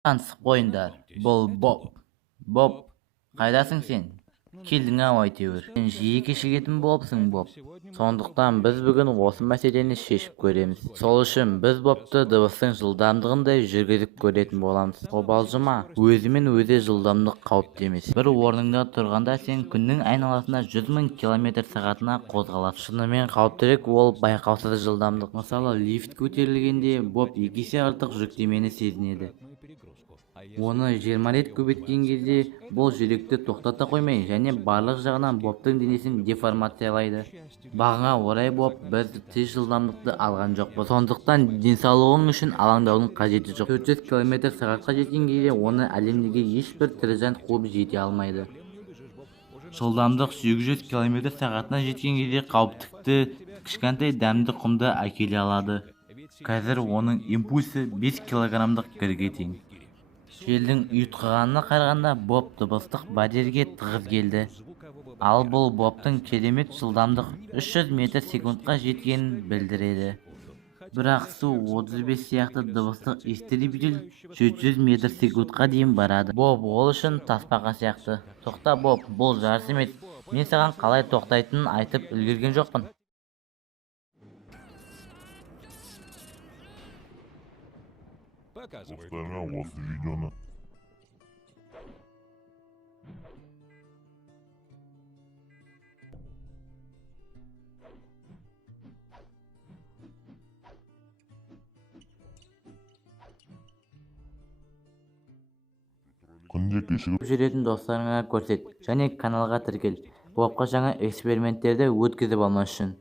Танысып қойыңдар. Бұл Боб. Боб, қайдасың сен? Келдің ау әйтеуір. Сен жиі кешігетін болыпсың, Боб. Сондықтан біз бүгін осы мәселені шешіп көреміз. Сол үшін біз Бобты дыбыстың жылдамдығындай жүргізіп көретін боламыз. Қобалжыма, өзімен өзі жылдамдық қауіпті емес. Бір орныңда тұрғанда сен күннің айналасында 100 000 км/сағатына қозғаласың. Шынымен қауіптірек ол байқаусыз жылдамдық. Мысалы, лифт көтерілгенде Боб 2 есе артық жүктемені сезінеді. Оны 20 рет көбейткен кезде бұл жүректі тоқтата қоймай және барлық жағынан Бобтың денесін деформациялайды. Бағыңа орай Боб, біз тез жылдамдықты алған жоқпыз. Сондықтан денсаулығың үшін алаңдаудың қажеті жоқ. 400 км/сағатқа жеткен кезде оны әлемдегі ешбір тірі жан қуып жете алмайды. Жылдамдық 800 км/сағатына жеткен кезде қауіптікті кішкентай дәмді құмды әкеле алады. Қазір оның импульсы 5 килограммдық гірге тең. Желдің ұйытқығанына қарағанда Боб дыбыстық барьерге тығыз келді. Ал бұл Бобтың керемет жылдамдық 300 метр секундқа жеткенін білдіреді. Бірақ су 35 сияқты дыбыстық истребитель 700 метр секундқа дейін барады. Боб ол үшін тасбақа сияқты. Тоқта, Боб, бұл жарыс емес. Мен саған қалай тоқтайтынын айтып үлгерген жоқпын. Достарыңа осы видеоны күнде кешігіп жүретін достарыңа көрсет және каналға тіркел. Бобқа жаңа эксперименттерді өткізіп алмас үшін.